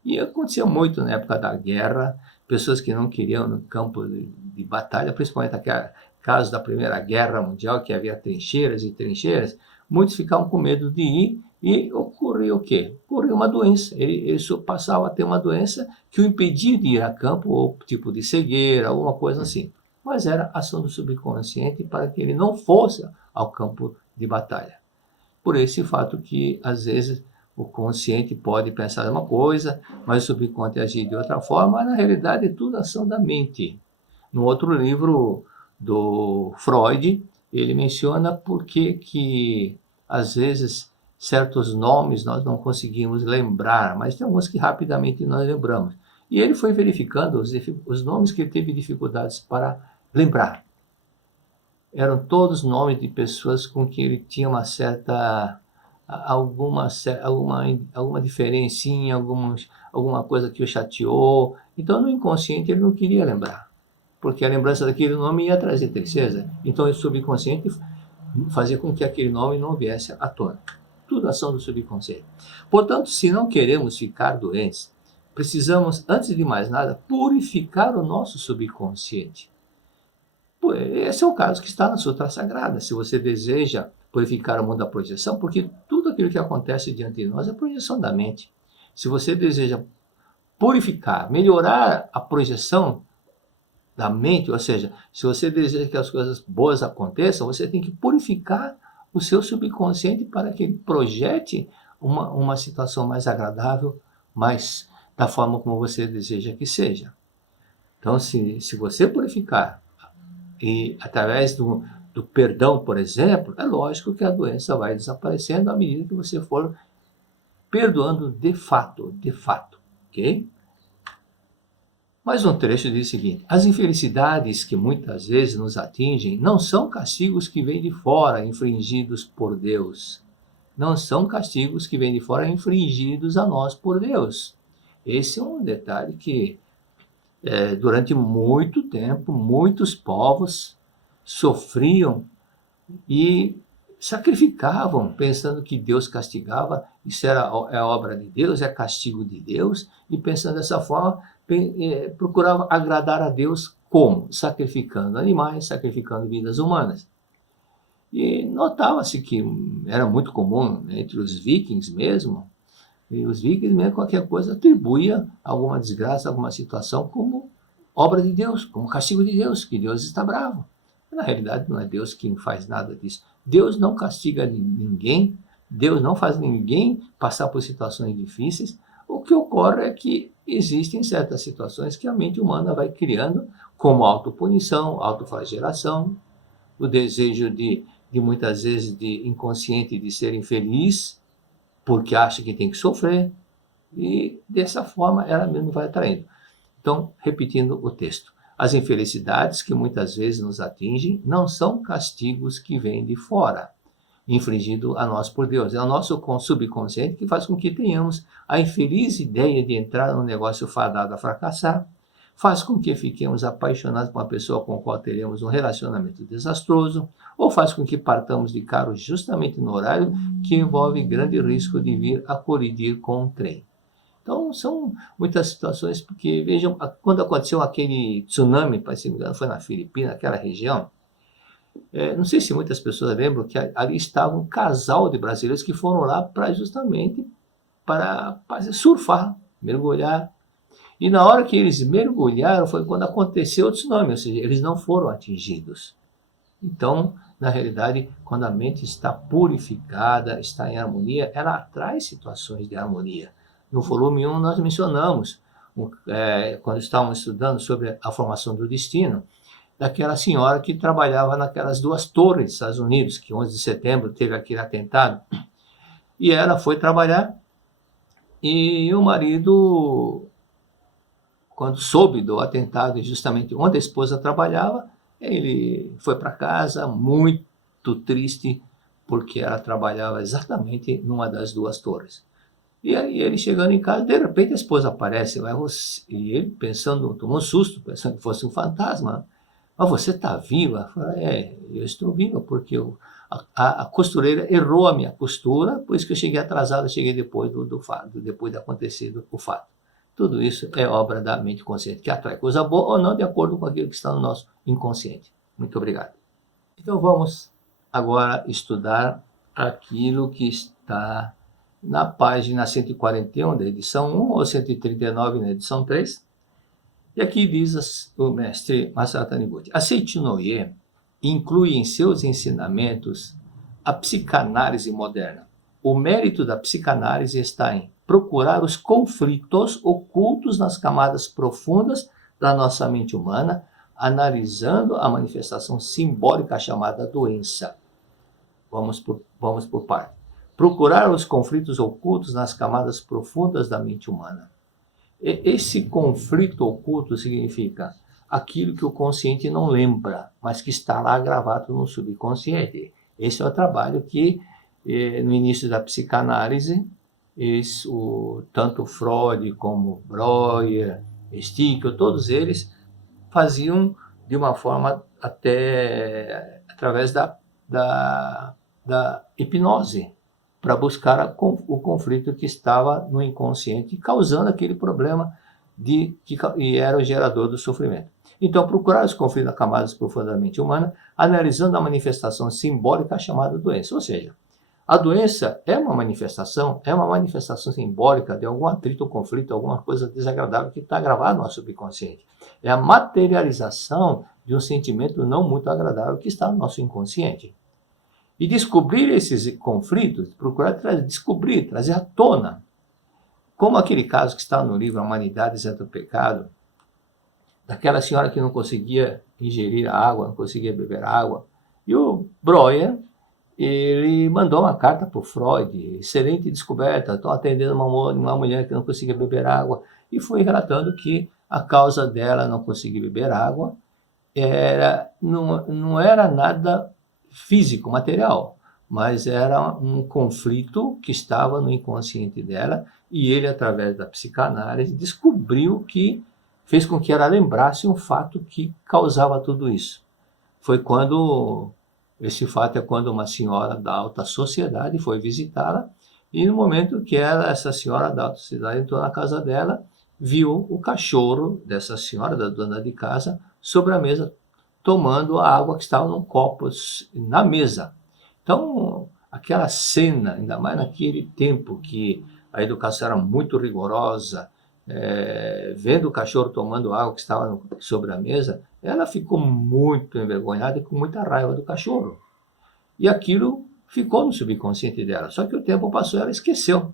E aconteceu muito na época da guerra, pessoas que não queriam no campo de batalha, principalmente aquele caso da Primeira Guerra Mundial, que havia trincheiras e trincheiras, muitos ficavam com medo de ir. E ocorreu o quê? Ocorreu uma doença. Ele passava a ter uma doença que o impedia de ir a campo, ou tipo de cegueira, alguma coisa assim. Mas era ação do subconsciente para que ele não fosse ao campo de batalha. Por esse fato que, às vezes, o consciente pode pensar uma coisa, mas o subconsciente agir de outra forma, mas na realidade é tudo ação da mente. No outro livro do Freud, ele menciona por que às vezes, certos nomes nós não conseguimos lembrar, mas tem alguns que rapidamente nós lembramos. E ele foi verificando os nomes que ele teve dificuldades para lembrar. Eram todos nomes de pessoas com que ele tinha uma certa, alguma diferencinha, alguma coisa que o chateou. Então, no inconsciente, ele não queria lembrar, porque a lembrança daquele nome ia trazer tristeza. Então, o subconsciente fazia com que aquele nome não viesse à tona. Tudo ação do subconsciente. Portanto, se não queremos ficar doentes, precisamos, antes de mais nada, purificar o nosso subconsciente. Esse é o caso que está na Sutra Sagrada. Se você deseja purificar o mundo da projeção, porque tudo aquilo que acontece diante de nós é projeção da mente. Se você deseja purificar, melhorar a projeção da mente, ou seja, se você deseja que as coisas boas aconteçam, você tem que purificar o seu subconsciente para que ele projete uma situação mais agradável, mais da forma como você deseja que seja. Então, se você purificar, e através do perdão, por exemplo, é lógico que a doença vai desaparecendo à medida que você for perdoando de fato, ok? Mais um trecho diz o seguinte: as infelicidades que muitas vezes nos atingem não são castigos que vêm de fora, infringidos por Deus. Não são castigos que vêm de fora, infringidos a nós por Deus. Esse é um detalhe que, durante muito tempo, muitos povos sofriam e sacrificavam, pensando que Deus castigava, isso é obra de Deus, é castigo de Deus, e pensando dessa forma, procuravam agradar a Deus como? Sacrificando animais, sacrificando vidas humanas. E notava-se que era muito comum, né, entre os vikings mesmo, e os vikings mesmo qualquer coisa atribuía alguma desgraça, alguma situação como obra de Deus, como castigo de Deus, que Deus está bravo. Na realidade não é Deus quem faz nada disso. Deus não castiga ninguém, Deus não faz ninguém passar por situações difíceis. O que ocorre é que existem certas situações que a mente humana vai criando, como autopunição, autoflagelação, o desejo de muitas vezes de inconsciente de ser infeliz, porque acha que tem que sofrer, e dessa forma ela mesmo vai atraindo. Então, repetindo o texto, as infelicidades que muitas vezes nos atingem não são castigos que vêm de fora, infligido a nós por Deus. É o nosso subconsciente que faz com que tenhamos a infeliz ideia de entrar num negócio fadado a fracassar, faz com que fiquemos apaixonados por uma pessoa com a qual teremos um relacionamento desastroso, ou faz com que partamos de carro justamente no horário que envolve grande risco de vir a colidir com um trem. Então, são muitas situações, porque, vejam, quando aconteceu aquele tsunami, se não me engano, foi na Filipina, aquela região, não sei se muitas pessoas lembram que ali estava um casal de brasileiros que foram lá justamente para surfar, mergulhar. E na hora que eles mergulharam foi quando aconteceu o tsunami, ou seja, eles não foram atingidos. Então, na realidade, quando a mente está purificada, está em harmonia, ela atrai situações de harmonia. No volume 1 nós mencionamos, quando estávamos estudando sobre a formação do destino, daquela senhora que trabalhava naquelas duas torres dos Estados Unidos, que 11 de setembro teve aquele atentado. E ela foi trabalhar e o marido, quando soube do atentado, justamente onde a esposa trabalhava, ele foi para casa muito triste, porque ela trabalhava exatamente numa das duas torres. E aí ele chegando em casa, de repente a esposa aparece, e ele pensando, tomou um susto, pensando que fosse um fantasma. Mas você está viva? Eu falei, eu estou viva, porque a costureira errou a minha costura, por isso que eu cheguei atrasado, cheguei depois do fato, depois de acontecido o fato. Tudo isso é obra da mente consciente, que atrai coisa boa ou não, de acordo com aquilo que está no nosso inconsciente. Muito obrigado. Então vamos agora estudar aquilo que está na página 141 da edição 1 ou 139 na edição 3. E aqui diz o mestre Masaru Taniguchi: a Seichi-no-ie inclui em seus ensinamentos a psicanálise moderna. O mérito da psicanálise está em procurar os conflitos ocultos nas camadas profundas da nossa mente humana, analisando a manifestação simbólica chamada doença. Vamos por parte. Procurar os conflitos ocultos nas camadas profundas da mente humana. Esse conflito oculto significa aquilo que o consciente não lembra, mas que está lá gravado no subconsciente. Esse é o trabalho que, no início da psicanálise, tanto Freud como Breuer, Stickel, todos eles faziam de uma forma até através da hipnose, para buscar o conflito que estava no inconsciente, causando aquele problema e era o gerador do sofrimento. Então, procurar os conflitos nas camadas profundamente humanas, analisando a manifestação simbólica chamada doença. Ou seja, a doença é uma manifestação simbólica de algum atrito ou conflito, alguma coisa desagradável que está gravado no nosso subconsciente. É a materialização de um sentimento não muito agradável que está no nosso inconsciente. E descobrir esses conflitos, procurar trazer à tona. Como aquele caso que está no livro A Humanidade Isenta do Pecado, daquela senhora que não conseguia ingerir a água, não conseguia beber água. E o Breuer, ele mandou uma carta para o Freud, excelente descoberta, estou atendendo uma mulher que não conseguia beber água, e foi relatando que a causa dela não conseguir beber água não era nada físico, material, mas era um conflito que estava no inconsciente dela, e ele, através da psicanálise, descobriu fez com que ela lembrasse um fato que causava tudo isso. Foi quando Esse fato é quando uma senhora da alta sociedade foi visitá-la e no momento que essa senhora da alta sociedade entrou na casa dela, viu o cachorro dessa senhora, da dona de casa, sobre a mesa, tomando a água que estava num copo na mesa. Então, aquela cena, ainda mais naquele tempo que a educação era muito rigorosa, vendo o cachorro tomando água que estava sobre a mesa, ela ficou muito envergonhada e com muita raiva do cachorro. E aquilo ficou no subconsciente dela. Só que o tempo passou e ela esqueceu.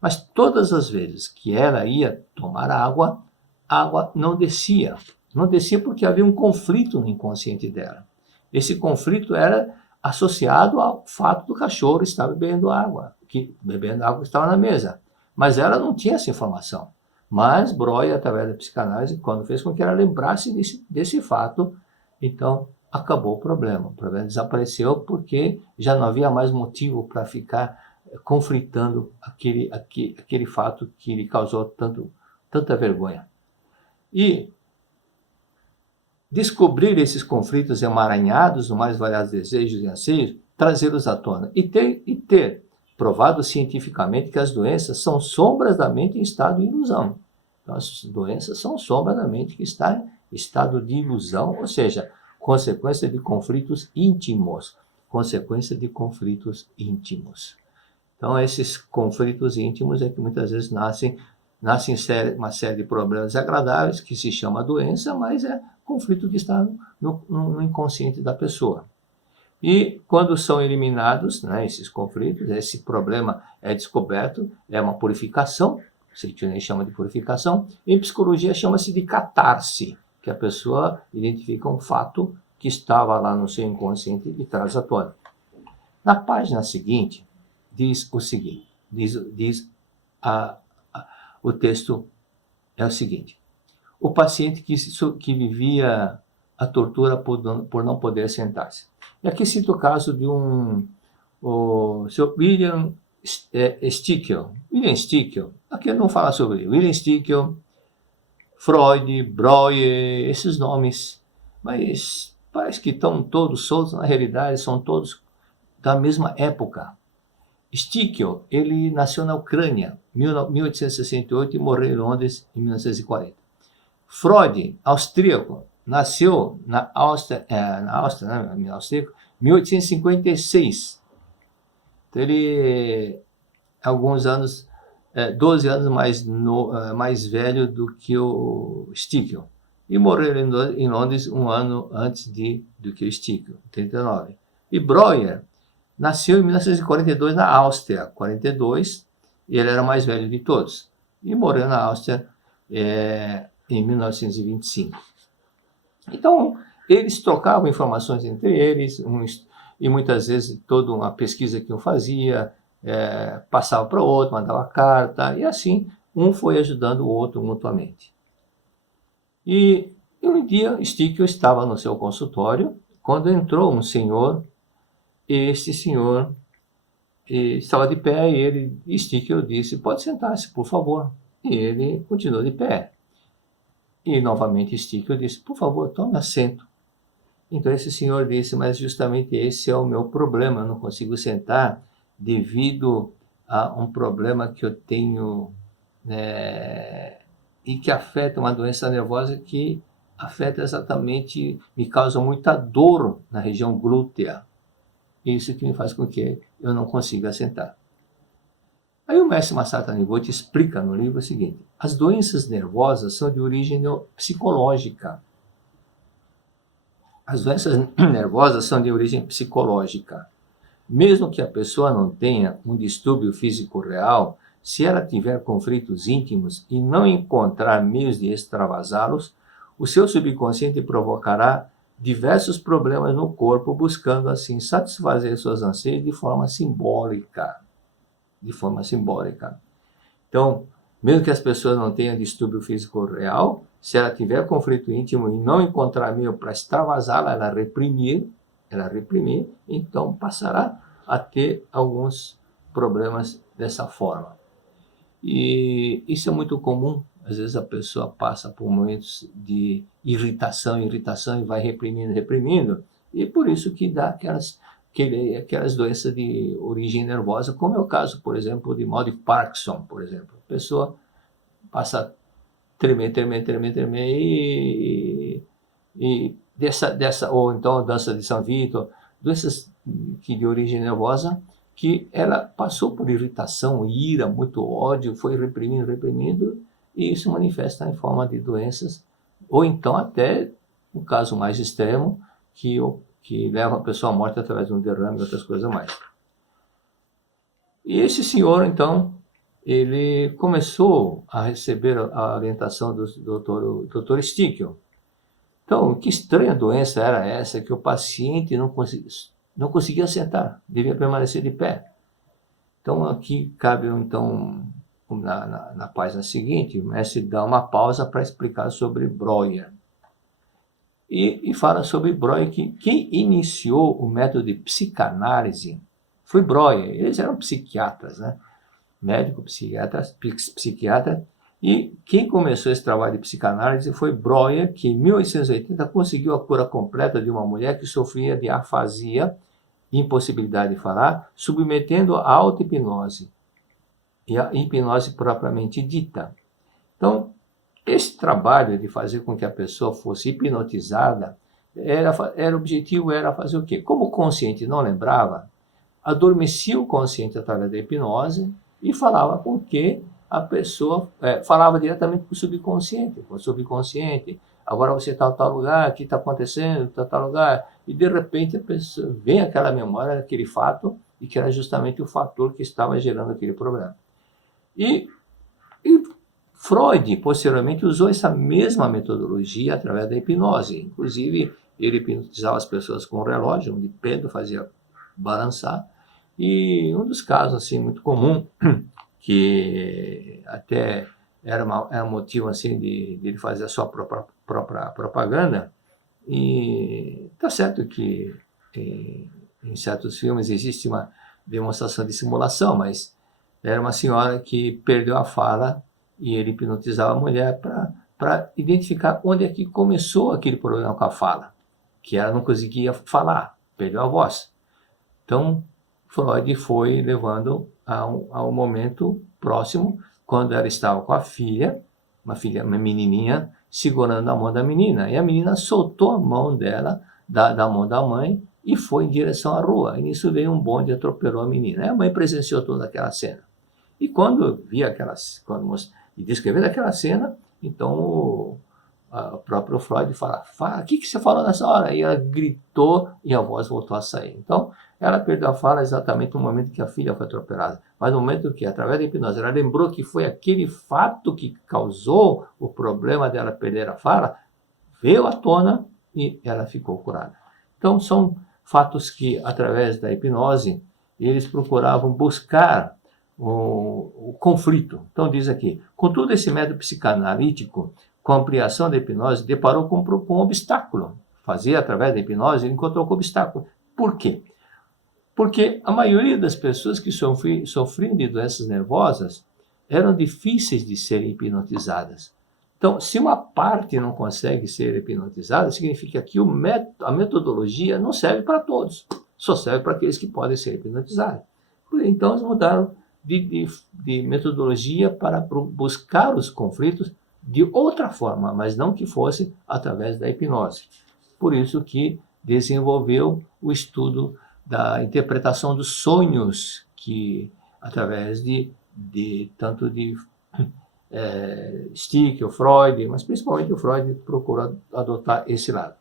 Mas todas as vezes que ela ia tomar água, a água não descia. Não descia porque havia um conflito no inconsciente dela. Esse conflito era associado ao fato do cachorro estar bebendo água que estava na mesa. Mas ela não tinha essa informação. Mas Breuer, através da psicanálise, quando fez com que ela lembrasse desse fato, então acabou o problema. O problema desapareceu porque já não havia mais motivo para ficar conflitando aquele fato que lhe causou tanta vergonha. E descobrir esses conflitos emaranhados, os mais variados desejos e anseios, trazê-los à tona. E ter provado cientificamente que as doenças são sombras da mente em estado de ilusão. Então, as doenças são sombras da mente que está em estado de ilusão, ou seja, consequência de conflitos íntimos. Consequência de conflitos íntimos. Então, esses conflitos íntimos é que muitas vezes nascem uma série de problemas agradáveis, que se chama doença, mas é conflito que está no inconsciente da pessoa. E quando são eliminados, né, esses conflitos, esse problema é descoberto, é uma purificação, Seitonei chama de purificação, em psicologia chama-se de catarse, que a pessoa identifica um fato que estava lá no seu inconsciente e traz à tona. Na página seguinte, diz o seguinte, o texto é o seguinte: o paciente que vivia a tortura por não poder sentar-se. E aqui cito o caso de o seu William Stickel. William Stickel, aqui eu não falo sobre ele. William Stickel, Freud, Breuer, esses nomes, mas parece que estão todos soltos, na realidade são todos da mesma época. Stickel, ele nasceu na Ucrânia, 1868, e morreu em Londres em 1940. Freud, austríaco, nasceu na Áustria, né, austríaco, 1856. Então ele alguns anos, 12 anos mais velho do que o Stickel. E morreu em Londres um ano antes do que o Stickel, 39. E Breuer nasceu em 1942 na Áustria, 42, e ele era o mais velho de todos. E morreu na Áustria em 1925. Então, eles trocavam informações entre eles, e muitas vezes toda uma pesquisa que um fazia, passava para o outro, mandava carta, e assim um foi ajudando o outro mutuamente. E um dia Stickel estava no seu consultório, quando entrou um senhor. Este senhor estava de pé e Stickel disse: pode sentar-se, por favor. E ele continuou de pé. E novamente Stickel disse: por favor, tome assento. Então esse senhor disse: mas justamente esse é o meu problema, eu não consigo sentar devido a um problema que eu tenho e que afeta uma doença nervosa que afeta exatamente, me causa muita dor na região glútea. Isso que me faz com que eu não consiga sentar. Aí o mestre Masaru Taniguchi explica no livro o seguinte: as doenças nervosas são de origem psicológica. As doenças nervosas são de origem psicológica. Mesmo que a pessoa não tenha um distúrbio físico real, se ela tiver conflitos íntimos e não encontrar meios de extravasá-los, o seu subconsciente provocará diversos problemas no corpo, buscando assim satisfazer seus anseios de forma simbólica. Então, mesmo que as pessoas não tenham distúrbio físico real, se ela tiver conflito íntimo e não encontrar meio para extravasá-la, ela reprimir, então passará a ter alguns problemas dessa forma. E isso é muito comum. Às vezes a pessoa passa por momentos de irritação e vai reprimindo, e por isso que dá aquelas doenças de origem nervosa, como é o caso, por exemplo, de mal de Parkinson, por exemplo. A pessoa passa a tremer e ou então a dança de São Vitor, doenças que de origem nervosa, que ela passou por irritação, ira, muito ódio, foi reprimindo, e isso manifesta em forma de doenças, ou então até, um caso mais extremo, que leva a pessoa à morte através de um derrame e outras coisas mais. E esse senhor, então, ele começou a receber a orientação do Dr. Stickel. Então, que estranha doença era essa que o paciente não conseguia sentar, devia permanecer de pé. Então, aqui cabe, então, na página seguinte, o mestre dá uma pausa para explicar sobre Breuer. E fala sobre Breuer, que quem iniciou o método de psicanálise foi Breuer. Eles eram psiquiatras, né? Médico, psiquiatra, e quem começou esse trabalho de psicanálise foi Breuer, que em 1880 conseguiu a cura completa de uma mulher que sofria de afasia, impossibilidade de falar, submetendo a auto-hipnose e a hipnose propriamente dita. Então, esse trabalho de fazer com que a pessoa fosse hipnotizada, o objetivo era fazer o quê? Como o consciente não lembrava, adormecia o consciente através da hipnose e falava com que a pessoa falava diretamente com o subconsciente. Agora você está em tal lugar, o que está acontecendo, está em tal lugar. E de repente a pessoa vem aquela memória daquele fato e que era justamente o fator que estava gerando aquele problema. E Freud, posteriormente, usou essa mesma metodologia através da hipnose. Inclusive, ele hipnotizava as pessoas com um relógio, onde Pedro fazia balançar. E um dos casos assim, muito comum, que até era um motivo assim, de ele fazer a sua própria propaganda. E tá certo que em certos filmes existe uma demonstração de simulação, mas era uma senhora que perdeu a fala e ele hipnotizava a mulher para identificar onde é que começou aquele problema com a fala, que ela não conseguia falar, perdeu a voz. Então, Freud foi levando a um momento próximo, quando ela estava com a filha, uma menininha, segurando a mão da menina, e a menina soltou a mão dela, da mão da mãe, e foi em direção à rua. E nisso veio um bonde e atropelou a menina. E a mãe presenciou toda aquela cena. E quando via e descrevendo aquela cena, então o próprio Freud fala, o que você falou nessa hora? E ela gritou e a voz voltou a sair. Então, ela perdeu a fala exatamente no momento que a filha foi atropelada. Mas no momento que, através da hipnose, ela lembrou que foi aquele fato que causou o problema dela perder a fala, veio à tona e ela ficou curada. Então, são fatos que, através da hipnose, eles procuravam buscar o conflito. Então, diz aqui, contudo, esse método psicanalítico, com a ampliação da hipnose, deparou com um obstáculo. Fazia através da hipnose, ele encontrou com obstáculo. Por quê? Porque a maioria das pessoas que sofriam de doenças nervosas eram difíceis de serem hipnotizadas. Então, se uma parte não consegue ser hipnotizada, significa que a metodologia não serve para todos, só serve para aqueles que podem ser hipnotizados. Então, eles mudaram de metodologia para buscar os conflitos de outra forma, mas não que fosse através da hipnose. Por isso que desenvolveu o estudo da interpretação dos sonhos, que através tanto de Stickel, Freud, mas principalmente o Freud procurou adotar esse lado.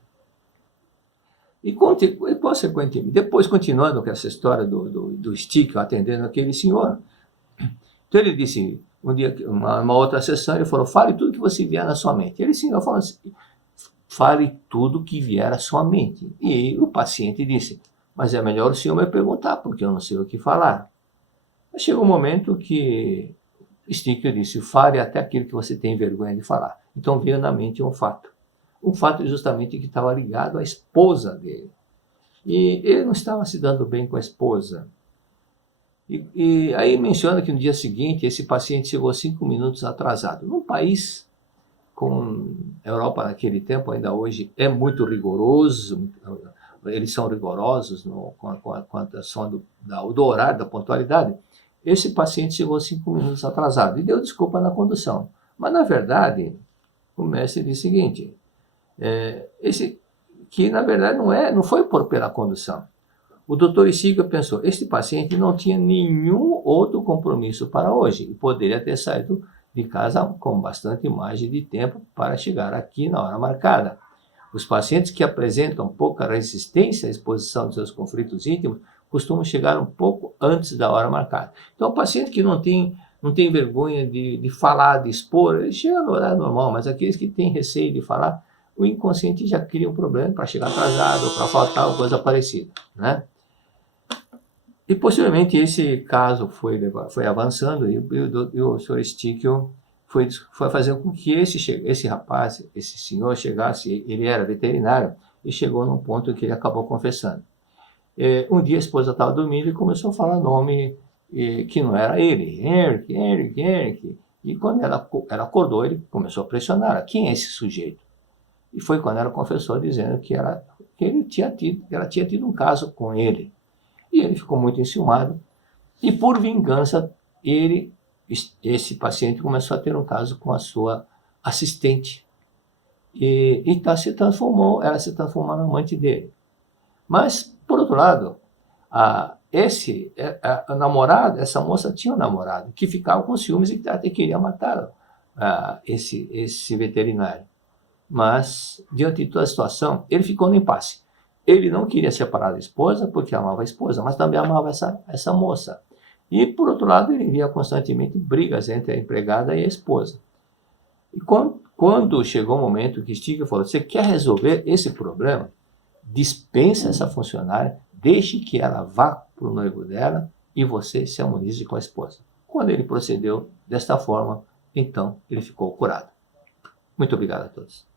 E consequentemente, depois continuando com essa história do Stickel atendendo aquele senhor, então ele disse, um dia, uma outra sessão, ele falou, fale tudo que você vier na sua mente. Ele senhor falou assim, fale tudo que vier à sua mente. E o paciente disse, mas é melhor o senhor me perguntar, porque eu não sei o que falar. Mas chegou um momento que Stickel disse, fale até aquilo que você tem vergonha de falar. Então veio na mente um fato. Um fato justamente que estava ligado à esposa dele. E ele não estava se dando bem com a esposa. E aí menciona que no dia seguinte esse paciente chegou 5 minutos atrasado. Num país, com a Europa naquele tempo, ainda hoje, é muito rigoroso, eles são rigorosos com a questão do horário, da pontualidade. Esse paciente chegou 5 minutos atrasado e deu desculpa na condução. Mas, na verdade, o mestre disse o seguinte, que na verdade não foi pela condução. O doutor Isiga pensou, este paciente não tinha nenhum outro compromisso para hoje e poderia ter saído de casa com bastante margem de tempo para chegar aqui na hora marcada. Os pacientes que apresentam pouca resistência à exposição de seus conflitos íntimos costumam chegar um pouco antes da hora marcada. Então, o paciente que não tem vergonha de falar, de expor, ele chega no horário normal, mas aqueles que têm receio de falar, o inconsciente já cria um problema para chegar atrasado ou para faltar ou coisa parecida, né? E, posteriormente, esse caso foi avançando e o Sr. Stickel foi fazer com que esse rapaz, esse senhor chegasse, ele era veterinário, e chegou num ponto que ele acabou confessando. Um dia a esposa estava dormindo e começou a falar nome que não era ele, Henrique. E quando ela acordou, ele começou a pressionar, quem é esse sujeito? E foi quando ela confessou, dizendo que ela tinha tido um caso com ele. E ele ficou muito enciumado. E por vingança, esse paciente começou a ter um caso com a sua assistente. E ela se transformou na amante dele. Mas, por outro lado, essa moça tinha um namorado que ficava com ciúmes e até queria matar esse veterinário. Mas, diante de toda a situação, ele ficou no impasse. Ele não queria separar da esposa porque amava a esposa, mas também amava essa moça. E, por outro lado, ele via constantemente brigas entre a empregada e a esposa. E quando chegou o momento que Stigler falou, você quer resolver esse problema? Dispensa essa funcionária, deixe que ela vá para o noivo dela e você se harmonize com a esposa. Quando ele procedeu desta forma, então ele ficou curado. Muito obrigado a todos.